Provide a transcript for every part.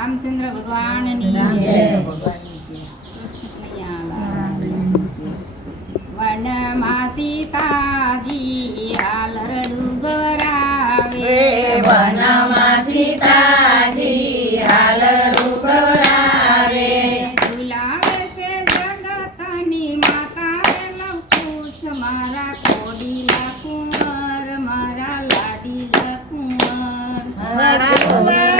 રામચંદ્ર ભગવાનની જય. કૃષ્ણ કનૈયા વનમાં સીતાજી હાલર ડુગરાવે. વનમાં સીતાજી હાલરડું ગવડાવે. ઝુલાવે છે જગતની માતા લંકુશ મારા કોડીલા કુંવર મારા લાડીલા કુંવર. મારા કુંવર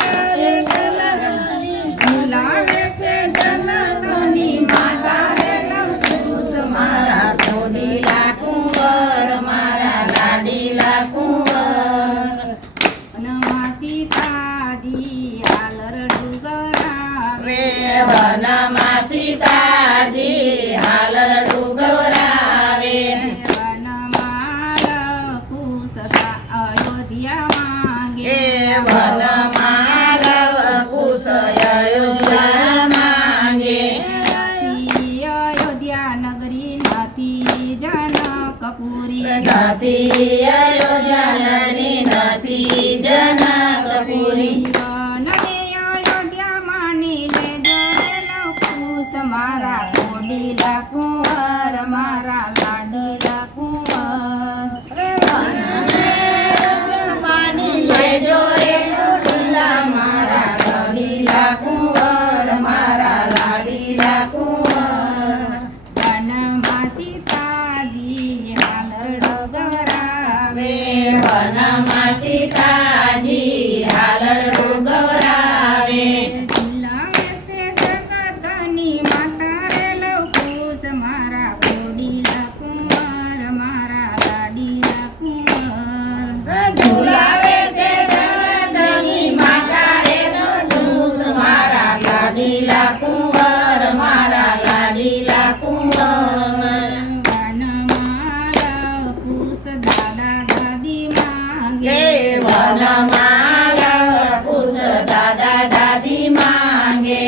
ઝુલાવે છે જગતની માતા લંકુશ મારા કોડીલા કુંવર મારા લાડીલા કુંવર. વનમાં સીતાજી હાલર ડુગરાવે. વનમાં સીતાજી હાલરડું ગવડાવે. વનમાલ કુસતા અયોધ્યા માંગે. વનમાલ કુશ અયોધ્યા માંગે. નથી અયોધ્યા નગરી નથી જનકપુરી. નથી અયોધ્યા નગરી નથી જનકપુરી. નને અયોધ્યા માની લેજો રે લંકુશ મારા કોડીલા કુંવર મારા લાડીલા કુંવર. માની લેજો રે લાડીલા મારા લાડીલા કુંવર મારા લાડીલા કુંવર. વનમાં સીતાજી હાલર ડુગરાવે. વનમાં સીતાજી હાલરડું ગવડાવે. ઝુલાવે છે જગતની માતા રે લંકુશ મારા કોડીલા કુંવર મારા લાડીલા કુંવર. ઝુલાવે છે જગતની માતા રે લંકુશ મારા લાડીલા કુંવર મારા લાડીલા કુંવર. વનમાલ કુશ દાદા દાદી માંગે. વનમાલ કુશ દાદા દાદી માંગે.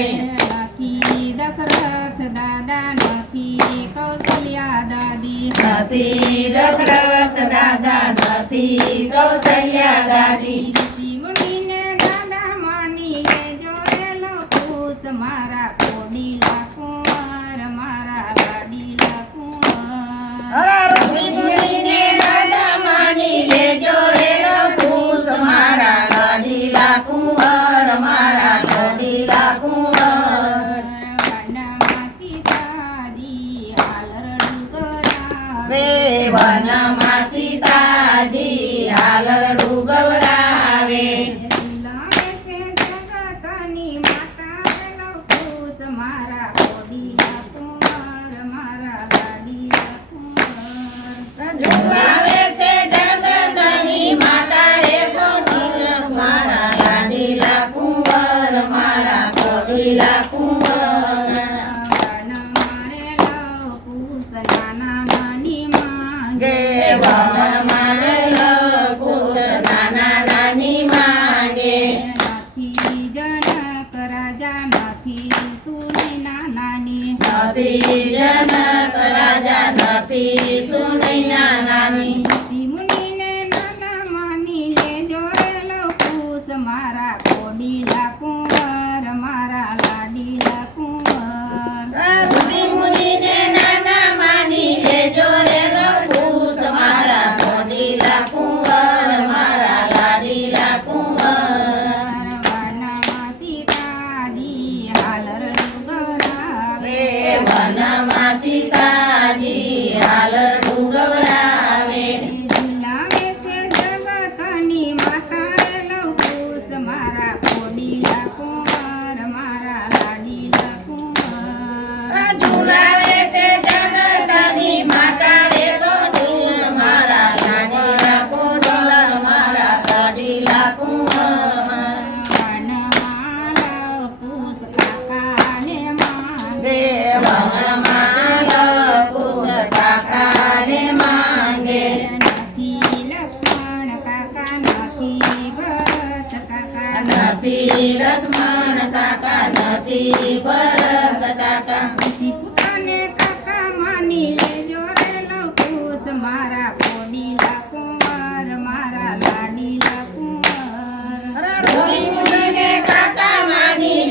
નથી દશરથ દાદા નથી કૌશલ્યા દાદી. નથી દશરથ દાદા નથી કૌશલ્યા દાદી. ઋષિ મુનિને દાદા માની લેજો રે લંકુશ મારા કોડીલા કુંવર મારા લાડીલા કુંવર. ઋષિ મુનિને દાદા માની લેજો રે લંકુશ મારા લાડીલા કુંવર મારા લાડીલા કુંવર. વનમાં સીતાજી હાલર ડુગરાવે. વનમાં સીતાજી હાલરડું ગવડાવે. ઝુલાવે છે જગતની માતા રે લંકુશ મારા કોડીલા કુંવર મારા લાડીલા કુંવર. ઝુલાવે છે જગતની માતા રે કોડીલા મારા લાડીલા કુંવર મારા કોડીલા કુંવર. વનમાં રે લંકુશ નાના નાની માંગે. વનમાં કુશ નાના નાની માંગે. નથી જનક રાજા નથી સુનીના નાની. નથી જનક રાજા નથી સુનૈના નાની. ઋષિ મુનિને નાના માની લેજો રે લંકુશ મારા કોડીલા કુંવર મારા લાડીલા કુંવર. ઋષિ મુનિને નાના માની લેજો રે લંકુશ મારા કોડીલા કુંવર મારા લાડીલા કુંવર. વનમાં સીતાજી હાલર ડુગરાવે. વનમાં સીતાજી હાલરડું ગવડાવે. ઝુલાવે છે જગતની માતા રે લંકુશ મારા કોડીલા કુંવર મારા લાડીલા કુંવર. ઝુલાવે છે જગતની માતા રે લંકુશ મારા લાડીલા કોડીલા મારા લાડીલા કુંવર. વનમાલ કુશ કાકાને માંગે. વનમાલ કુશ કાકાને માંગે. નથી લક્ષ્મણ કાકા નથી ભરત કાકા. નથી લક્ષ્મણ કાકા નથી ભરત કાકા. ઋષિ પુત્રને કાકા માની લેજો રે લંકુશ મારા કોડીલા કુંવર મારા લાડીલા કુંવર. ઋષિ મુનિને કાકા માની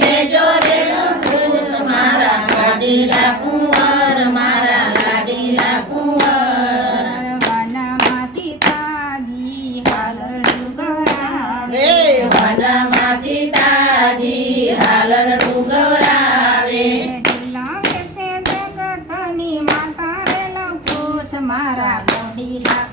પોડીલા